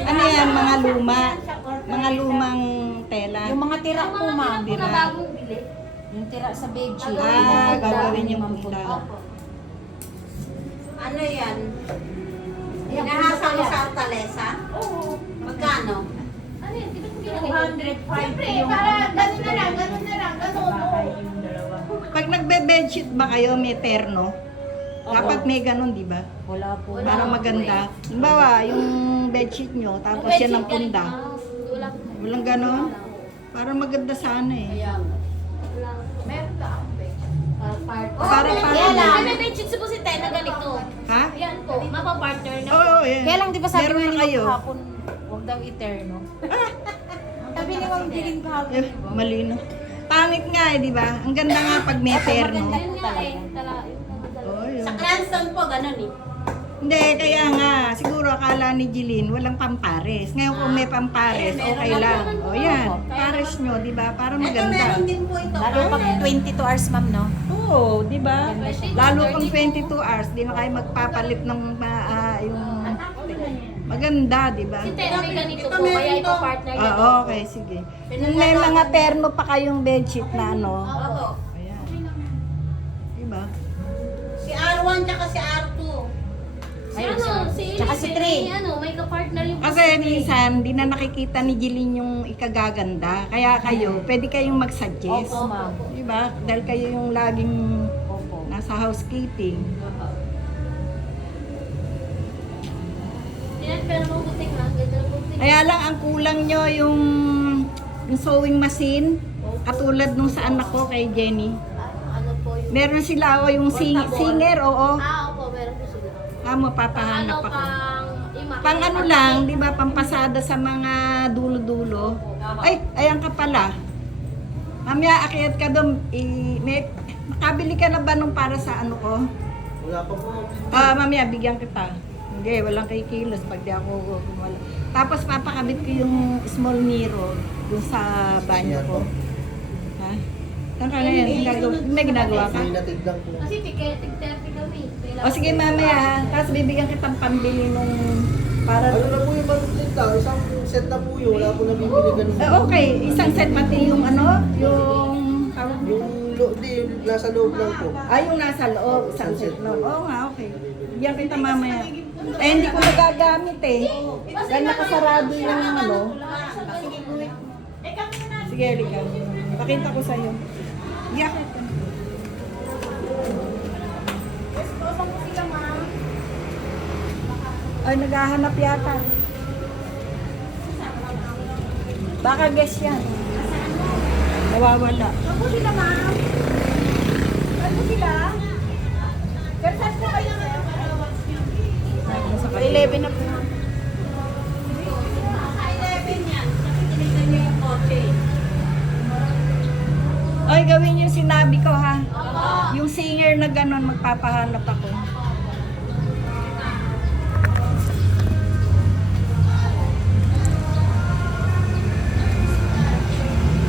Ano yan, mga luma? Mga lumang tela? Yung mga tira po, ma'am. Tira. bagong bili. Yung tira sa bedsheet. Gagawin yung punta. Opo. Ano yan? Ayan, Hinahasa mo yan. sa Hortaleza? Oo. Magkano? Ano yan? Di ba kung 205 Siyempre, yung para ganun na lang, ganun. Pag nagbe-bedsheet ba kayo, may terno? Dapat may ganun, di ba? Wala po. Para maganda. Halimbawa, yung bedsheet nyo, tapos yan ang punda. Wala. Walang ganon? Para maganda sana eh. Meron ka ang Para Kaya lang, para. may bedsheet po si Tay na ganito. Ha? Yan po, mapapartner na po. Oo, yan. Kaya lang, di ba sabi Meron nga na nila kayo. kahapon, huwag daw eterno. Sabi ni Ma'am Jeline kahapon. Eh, malino. Pangit nga eh, di ba? Ang ganda nga pag may terno. maganda. Yun nga eh, yung mga dalawa. Oh, yun. Sa Cranston po, ganun eh. Hindi, kaya nga, siguro akala ni Jeline, walang pampares. Ngayon kung may pampares, okay lang. O yan, pares nyo, di ba? Para Ito maganda. meron din po ito. Lalo pag 22 hours, ma'am, no? Oo, di ba? Maganda siya. Lalo pang 22 hours, di na kayo magpapalit ng yung maganda, di ba? Si Tay may ganito Ito po, meron kaya to. ipapartner niya po. Okay, sige. Kung may mga terno pa kayong bedsheet na ano, Opo. ayan. Di ba? Si R1 tsaka si R2. Si ano, si Tsaka si Trey. may kapartner yung Kasi minsan, di na nakikita ni Jeline yung ikagaganda. Kaya kayo, pwede kayong mag-suggest. Opo, ma'am. Di ba? Dahil kayo yung laging Opo. nasa housekeeping. Yan, pero mabuti nga, ganda na buti. Kaya lang, ang kulang nyo yung sewing machine. Katulad nung sa anak ko kay Jenny. Ano po yung... Meron sila o yung singer, oo. Opo, meron po sila. Mapapahanap Ano, ako. yung Pang ano lang, di ba, pampasada sa mga dulo-dulo. Ay, ayan ka pala. Mamaya, akyat ka doon. Nakabili ka na ba nung para sa ano ko? Wala pa po. Mamaya, bigyan kita. Hindi, walang kay kilos pag di ako wala. Tapos papakabit ko yung small mirror dun sa banyo ko. Ha? Saan ka ngayon? May ginagawa ka? Sinatid lang po. Kasi tig-30 kami. O sige mamaya, tapos bibigyan kitang pambili nung para... Ano na po yung pagpunta? Isang set na po yun. Wala po nabibili ganun. Okay, isang set pati yung ano, yung... Yung nasa loob lang po. Yung nasa loob, isang set loob. Oo nga, okay. Bigyan kita mamaya. Hindi ko nagagamit eh. Dahil nakasarado yung ano. Sige, Erika. Pakita ko sa'yo. Bigyan kita. Ay, naghahanap yata. Baka guess yan. Nawawala. Ako sila, ma'am. Ano sila? Pero saan po kayo ngayon? Sa 11 na po. Sa 11 yan. Kasi tinignan niyo yung kotse. Ay, gawin yung sinabi ko ha. Yung singer na gano'n, magpapahanap ako.